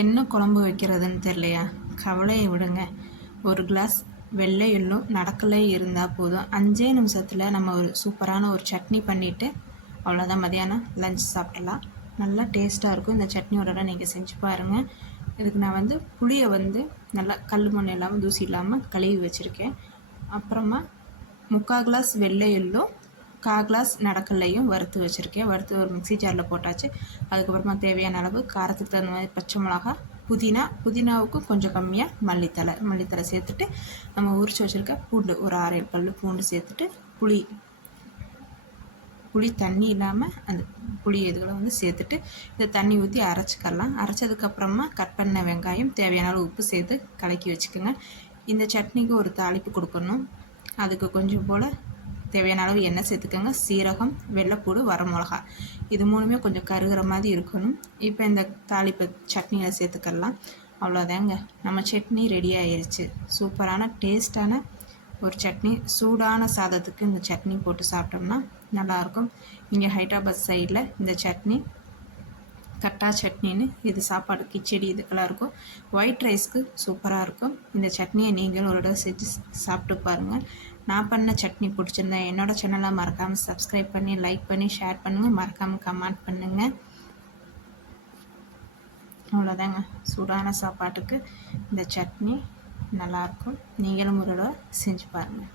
என்ன குழம்பு வைக்கிறதுன்னு தெரியலையா? கவலையை விடுங்க. ஒரு கிளாஸ் வெள்ளை எள்ளும் நடக்கலை இருந்தால் போதும். 5 நிமிஷத்தில் நம்ம ஒரு சூப்பரான ஒரு சட்னி பண்ணிவிட்டு அவ்வளோதான், மதியானம் லஞ்ச் சாப்பிடலாம். நல்லா டேஸ்ட்டாக இருக்கும். இந்த சட்னியோட நீங்கள் செஞ்சு பாருங்கள். இதுக்கு நான் புளியை நல்லா கல் மண் இல்லாமல் தூசி இல்லாமல் கழுவி வச்சுருக்கேன். அப்புறமா 3/4 கிளாஸ் வெள்ளை எள்ளும் 1/4 கிளாஸ் நடக்கல்லையும் வறுத்து வச்சுருக்கேன். வறுத்து ஒரு மிக்ஸி ஜாரில் போட்டாச்சு. அதுக்கப்புறமா தேவையான அளவு காரத்துக்கு தகுந்த மாதிரி பச்சை மிளகா, புதினாவுக்கும் கொஞ்சம் கம்மியாக மல்லித்தலை சேர்த்துட்டு நம்ம உரித்து வச்சுருக்க பூண்டு ஒரு 6 பல் பூண்டு சேர்த்துட்டு புளி தண்ணி இல்லாமல் அந்த புளி இதுகளை சேர்த்துட்டு இதை தண்ணி ஊற்றி அரைச்சிக்கலாம். அரைச்சதுக்கப்புறமா கட் பண்ண வெங்காயம், தேவையான அளவு உப்பு சேர்த்து கலக்கி வச்சுக்கோங்க. இந்த சட்னிக்கு ஒரு தாளிப்பு கொடுக்கணும். அதுக்கு கொஞ்சம் போல் தேவையான அளவு எண்ணெய் சேர்த்துக்கோங்க. சீரகம், வெள்ளைப்பூடு, வரமிளகா இது 3மே கொஞ்சம் கருகிற மாதிரி இருக்கணும். இப்போ இந்த தாளிப்பு சட்னியில் சேர்த்துக்கலாம். அவ்வளோதாங்க, நம்ம சட்னி ரெடி ஆயிடுச்சு. சூப்பரான டேஸ்டான ஒரு சட்னி. சூடான சாதத்துக்கு இந்த சட்னி போட்டு சாப்பிட்டோம்னா நல்லாயிருக்கும். இங்கே ஹைதராபாத் சைடில் இந்த சட்னி கட்டா சட்னின்னு, இது சாப்பாடு கிச்சடி இதுக்கெல்லாம் இருக்கும். ஒயிட் ரைஸ்க்கு சூப்பராக இருக்கும். இந்த சட்னியை நீங்களும் ஒரு தடவை செஞ்சு சாப்பிட்டு பாருங்கள். நான் பண்ண சட்னி பிடிச்சிருந்தேன் என்னோடய சேனலை மறக்காமல் சப்ஸ்கிரைப் பண்ணி, லைக் பண்ணி, ஷேர் பண்ணுங்கள். மறக்காமல் கமெண்ட் பண்ணுங்கள். அவ்வளோதாங்க, சூடான சாப்பாட்டுக்கு இந்த சட்னி நல்லாயிருக்கும். நீங்களும் ஒரு தடவை செஞ்சு பாருங்கள்.